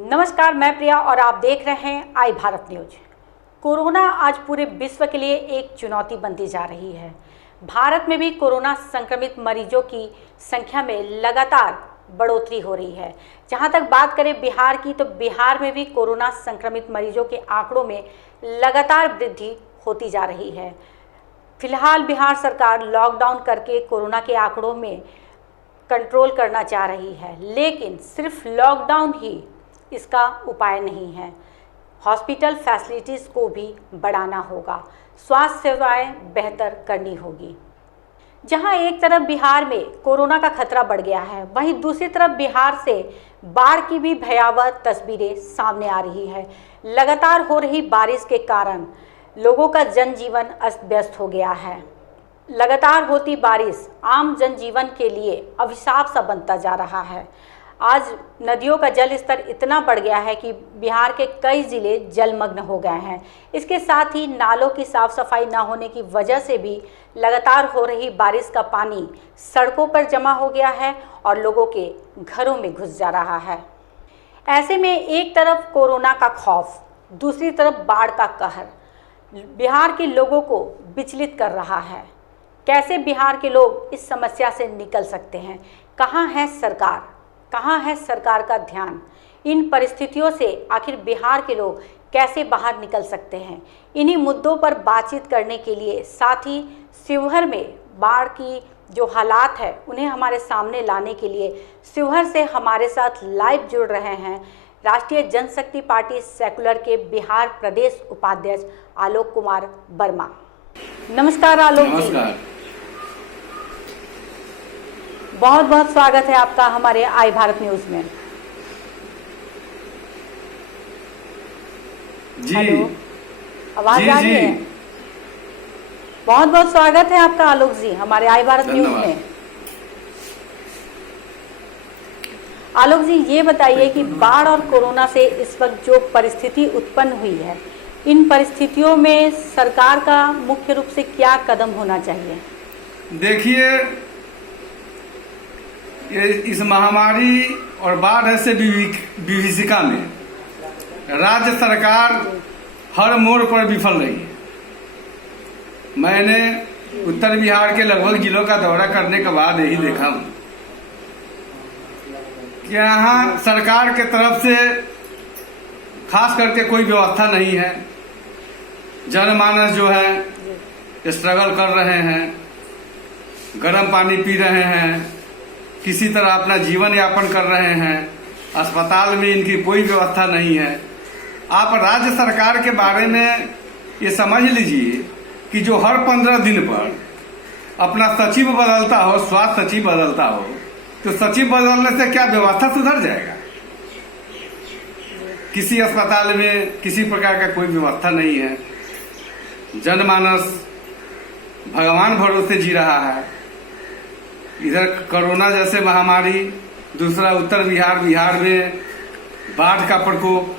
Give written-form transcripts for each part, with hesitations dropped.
नमस्कार, मैं प्रिया और आप देख रहे हैं आई भारत न्यूज। कोरोना आज पूरे विश्व के लिए एक चुनौती बनती जा रही है। भारत में भी कोरोना संक्रमित मरीजों की संख्या में लगातार बढ़ोतरी हो रही है। जहां तक बात करें बिहार की, तो बिहार में भी कोरोना संक्रमित मरीजों के आंकड़ों में लगातार वृद्धि होती जा रही है। फिलहाल बिहार सरकार लॉकडाउन करके कोरोना के आंकड़ों में कंट्रोल करना चाह रही है, लेकिन सिर्फ लॉकडाउन ही इसका उपाय नहीं है। हॉस्पिटल फैसिलिटीज़ को भी बढ़ाना होगा, स्वास्थ्य सेवाएं बेहतर करनी होगी। जहां एक तरफ बिहार में कोरोना का खतरा बढ़ गया है, वहीं दूसरी तरफ बिहार से बाढ़ की भी भयावह तस्वीरें सामने आ रही है। लगातार हो रही बारिश के कारण लोगों का जनजीवन अस्त व्यस्त हो गया है। लगातार होती बारिश आम जनजीवन के लिए अभिशाप सा बनता जा रहा है। आज नदियों का जल स्तर इतना बढ़ गया है कि बिहार के कई ज़िले जलमग्न हो गए हैं। इसके साथ ही नालों की साफ सफाई न होने की वजह से भी लगातार हो रही बारिश का पानी सड़कों पर जमा हो गया है और लोगों के घरों में घुस जा रहा है। ऐसे में एक तरफ कोरोना का खौफ, दूसरी तरफ बाढ़ का कहर बिहार के लोगों को विचलित कर रहा है। कैसे बिहार के लोग इस समस्या से निकल सकते हैं? कहाँ है सरकार? कहाँ है सरकार का ध्यान? इन परिस्थितियों से आखिर बिहार के लोग कैसे बाहर निकल सकते हैं? इन्हीं मुद्दों पर बातचीत करने के लिए, साथ ही शिवहर में बाढ़ की जो हालात है उन्हें हमारे सामने लाने के लिए शिवहर से हमारे साथ लाइव जुड़ रहे हैं राष्ट्रीय जनशक्ति पार्टी सेकुलर के बिहार प्रदेश उपाध्यक्ष आलोक कुमार वर्मा। नमस्कार आलोक जी। नमस्कार। बहुत बहुत स्वागत है आपका हमारे आई भारत न्यूज में। जी। हेलो, आवाज आ रही है? जी। बहुत बहुत स्वागत है आपका आलोक जी हमारे आई भारत न्यूज में। आलोक जी, ये बताइए कि बाढ़ और कोरोना से इस वक्त जो परिस्थिति उत्पन्न हुई है, इन परिस्थितियों में सरकार का मुख्य रूप से क्या कदम होना चाहिए? देखिए, इस महामारी और बाढ़ से विभीषिका में राज्य सरकार हर मोड़ पर विफल रही है। मैंने उत्तर बिहार के लगभग जिलों का दौरा करने के बाद यही देखा हूँ कि यहाँ सरकार के तरफ से खास करके कोई व्यवस्था नहीं है। जनमानस जो है स्ट्रगल कर रहे हैं, गर्म पानी पी रहे हैं, किसी तरह अपना जीवन यापन कर रहे हैं। अस्पताल में इनकी कोई व्यवस्था नहीं है। आप राज्य सरकार के बारे में ये समझ लीजिए कि जो हर 15 दिन पर अपना सचिव बदलता हो, स्वास्थ्य सचिव बदलता हो, तो सचिव बदलने से क्या व्यवस्था सुधर जाएगा? किसी अस्पताल में किसी प्रकार का कोई व्यवस्था नहीं है। जनमानस भगवान भरोसे जी रहा है। इधर कोरोना जैसे महामारी, दूसरा उत्तर बिहार में बाढ़ का प्रकोप।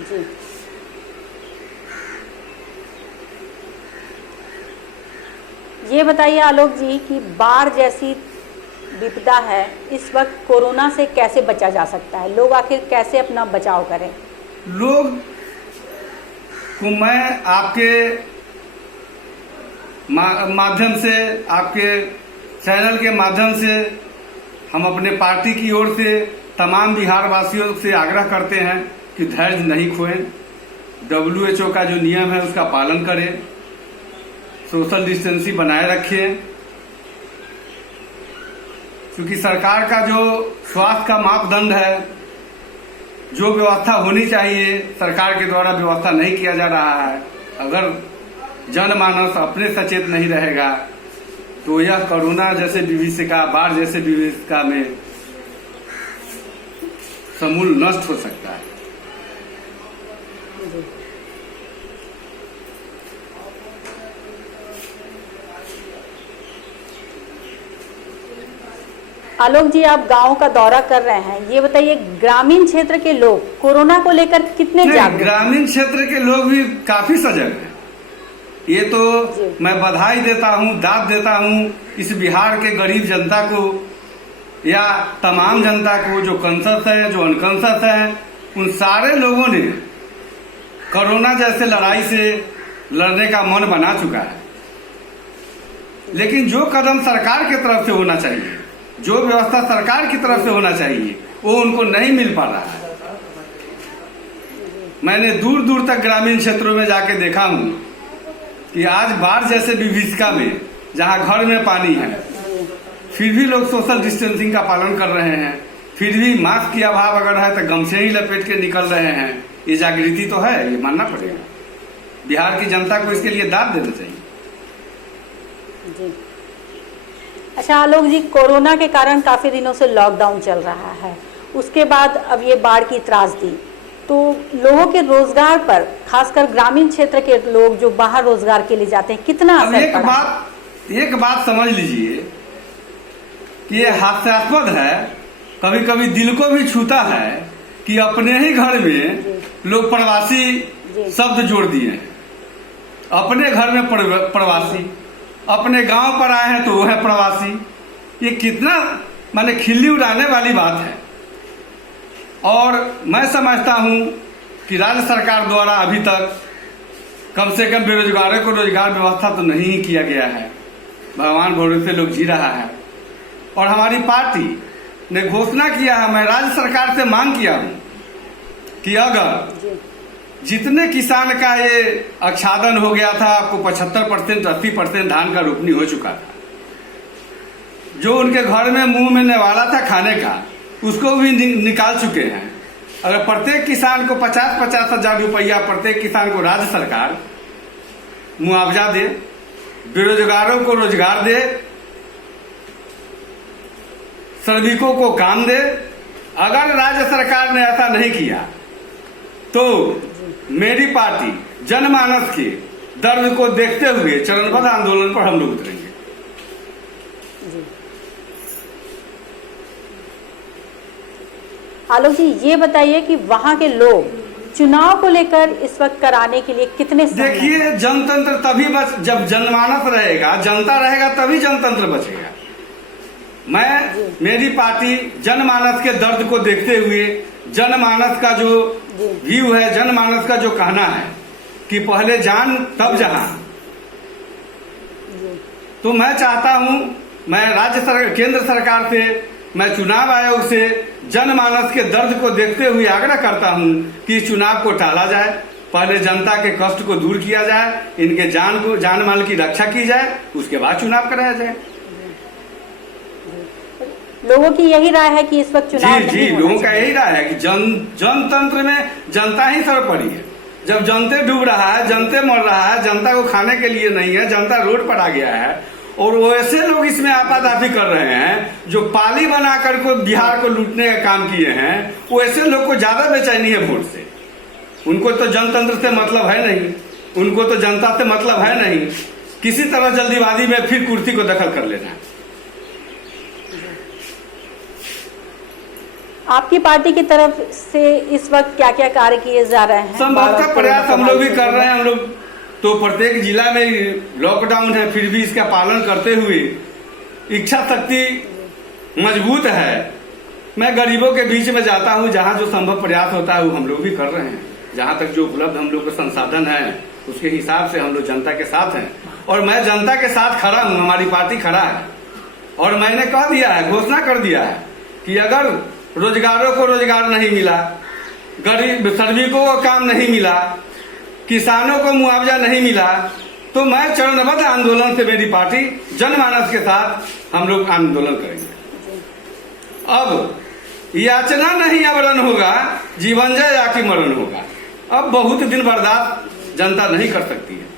जी, ये बताइए आलोक जी कि बाढ़ जैसी विपदा है, इस वक्त कोरोना से कैसे बचा जा सकता है? लोग आखिर कैसे अपना बचाव करें? लोग को मैं आपके माध्यम से, आपके चैनल के माध्यम से हम अपने पार्टी की ओर से तमाम बिहार वासियों से आग्रह करते हैं कि धैर्य नहीं खोएं। WHO का जो नियम है उसका पालन करें, सोशल डिस्टेंसिंग बनाए रखें, क्योंकि सरकार का जो स्वास्थ्य का मापदंड है, जो व्यवस्था होनी चाहिए, सरकार के द्वारा व्यवस्था नहीं किया जा रहा है। अगर जनमानस अपने सचेत नहीं रहेगा तो यह कोरोना जैसे विभीषिका, बाढ़ जैसे विभीषिका में समूल नष्ट हो सकता है। आलोक जी, आप गांव का दौरा कर रहे हैं, ये बताइए ग्रामीण क्षेत्र के लोग कोरोना को लेकर कितने जागरूक? ग्रामीण क्षेत्र के लोग भी काफी सजग हैं। ये तो मैं बधाई देता हूँ, दाद देता हूँ इस बिहार के गरीब जनता को या तमाम जनता को, जो कॉन्शस है, जो अनकॉन्शस है, उन सारे लोगों ने कोरोना जैसे लड़ाई से लड़ने का मन बना चुका है। लेकिन जो कदम सरकार की तरफ से होना चाहिए, जो व्यवस्था सरकार की तरफ से होना चाहिए, वो उनको नहीं मिल पा रहा है। मैंने दूर दूर तक ग्रामीण क्षेत्रों में जाके देखा हूं कि आज बाढ़ जैसे विभीषिका में, जहां घर में पानी है, फिर भी लोग सोशल डिस्टेंसिंग का पालन कर रहे हैं, फिर भी मास्क की अभाव अगर है तो गमछे ही लपेट के निकल रहे हैं। ये जागृति तो है, ये मानना पड़ेगा। बिहार की जनता को इसके लिए दाद देना चाहिए। जी। अच्छा आलोक जी, कोरोना के कारण काफी दिनों से लॉकडाउन चल रहा है, उसके बाद अब ये बाढ़ की त्रासदी, तो लोगों के रोजगार पर, खासकर ग्रामीण क्षेत्र के लोग जो बाहर रोजगार के लिए जाते हैं, कितना असर पड़ा? एक बात समझ लीजिए कि ये हास्यास्पद है, कभी कभी दिल को भी छूता है कि अपने ही घर में लोग प्रवासी शब्द जोड़ दिए हैं। अपने घर में प्रवासी, अपने गांव पर आए हैं तो वो है प्रवासी। ये कितना माने खिल्ली उड़ाने वाली बात है। और मैं समझता हूं कि राज्य सरकार द्वारा अभी तक कम से कम बेरोजगारों को रोजगार व्यवस्था तो नहीं किया गया है। भगवान भरोसे लोग जी रहा है। और हमारी पार्टी ने घोषणा किया है, मैं राज्य सरकार से मांग किया हूं कि अगर जितने किसान का ये आच्छादन हो गया था, आपको 75% 80% धान का रोपनी हो चुका था, जो उनके घर में मुंह में नेवाला था खाने का, उसको भी निकाल चुके हैं। अगर प्रत्येक किसान को 50-50 हजार रुपया प्रत्येक किसान को राज्य सरकार मुआवजा दे, बेरोजगारों को रोजगार दे, श्रमिकों को काम दे, अगर राज्य सरकार ने ऐसा नहीं किया तो मेरी पार्टी जनमानस के दर्द को देखते हुए चरणबद्ध आंदोलन पर हम लोग उतरेंगे। आलोक जी, ये बताइए कि वहां के लोग चुनाव को लेकर इस वक्त कराने के लिए कितने? देखिए, जनतंत्र तभी जब जनमानस रहेगा, जनता रहेगा, तभी जनतंत्र बचेगा। मेरी पार्टी जनमानस के दर्द को देखते हुए, जनमानस का जो व्यू है, जनमानस का जो कहना है कि पहले जान तब जहां, तो मैं चाहता हूं, मैं केंद्र सरकार से, मैं चुनाव आयोग से जनमानस के दर्द को देखते हुए आग्रह करता हूं कि चुनाव को टाला जाए, पहले जनता के कष्ट को दूर किया जाए, इनके जान माल की रक्षा की जाए, उसके बाद चुनाव कराया जाए। लोगों की यही राय है कि इस वक्त चुनाव जी, लोगों का यही राय है कि जनतंत्र में जनता ही सर्वोपरि है। जब जनते डूब रहा है, जनते मर रहा है, जनता को खाने के लिए नहीं है, जनता रोड पर आ गया है, और वैसे लोग इसमें आपादाफी कर रहे हैं जो पाली बनाकर को बिहार को लूटने का काम किए हैं, वैसे लोग को ज्यादा बेचैनी है वोट से। उनको तो जनतंत्र से मतलब है नहीं, उनको तो जनता से मतलब है नहीं, किसी तरह जल्दीबाजी में फिर कुर्सी को दखल कर लेना है। आपकी पार्टी की तरफ से इस वक्त क्या क्या कार्य किए जा रहे हैं? संभवतः प्रयास हम लोग भी कर रहे हैं। हम लोग तो प्रत्येक जिला में लॉकडाउन है, फिर भी इसका पालन करते हुए इच्छा शक्ति मजबूत है। मैं गरीबों के बीच में जाता हूं, जहां जो संभव प्रयास होता है वो हम लोग भी कर रहे हैं। जहां तक जो उपलब्ध हम लोग के संसाधन है, उसके हिसाब से हम लोग जनता के साथ हैं, और मैं जनता के साथ खड़ा हूं। हमारी पार्टी खड़ा है, और मैंने कह दिया है, घोषणा कर दिया है कि अगर रोजगारों को रोजगार नहीं मिला, गरीब श्रमिकों को काम नहीं मिला, किसानों को मुआवजा नहीं मिला, तो मैं चरणबद्ध आंदोलन से, मेरी पार्टी जनमानस के साथ हम लोग आंदोलन करेंगे। अब याचना नहीं अवरण होगा, जीवन जय या कि मरण होगा। अब बहुत दिन बर्दाश्त जनता नहीं कर सकती है।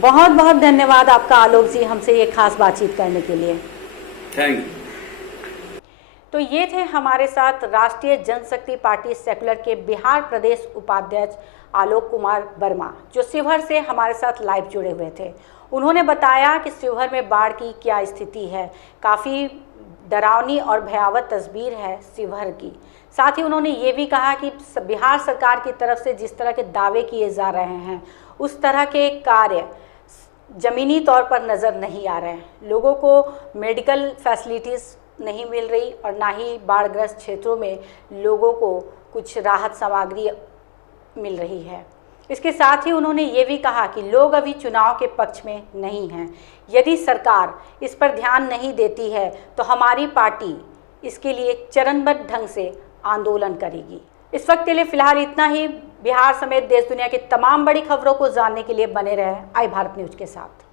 बहुत बहुत धन्यवाद आपका आलोक जी, हमसे ये खास बातचीत करने के लिए। Thank you. तो ये थे हमारे साथ राष्ट्रीय जनशक्ति पार्टी सेकुलर के बिहार प्रदेश उपाध्यक्ष आलोक कुमार वर्मा, जो शिवहर से हमारे साथ लाइव जुड़े हुए थे। उन्होंने बताया कि शिवहर में बाढ़ की क्या स्थिति है, काफ़ी डरावनी और भयावह तस्वीर है शिवहर की। साथ ही उन्होंने ये भी कहा कि बिहार सरकार की तरफ से जिस तरह के दावे किए जा रहे हैं, उस तरह के कार्य ज़मीनी तौर पर नज़र नहीं आ रहे हैं। लोगों को मेडिकल फैसिलिटीज़ नहीं मिल रही और ना ही बाढ़ग्रस्त क्षेत्रों में लोगों को कुछ राहत सामग्री मिल रही है। इसके साथ ही उन्होंने ये भी कहा कि लोग अभी चुनाव के पक्ष में नहीं हैं। यदि सरकार इस पर ध्यान नहीं देती है तो हमारी पार्टी इसके लिए चरणबद्ध ढंग से आंदोलन करेगी। इस वक्त के लिए फिलहाल इतना ही। बिहार समेत देश दुनिया की तमाम बड़ी खबरों को जानने के लिए बने रहें आई भारत न्यूज़ के साथ।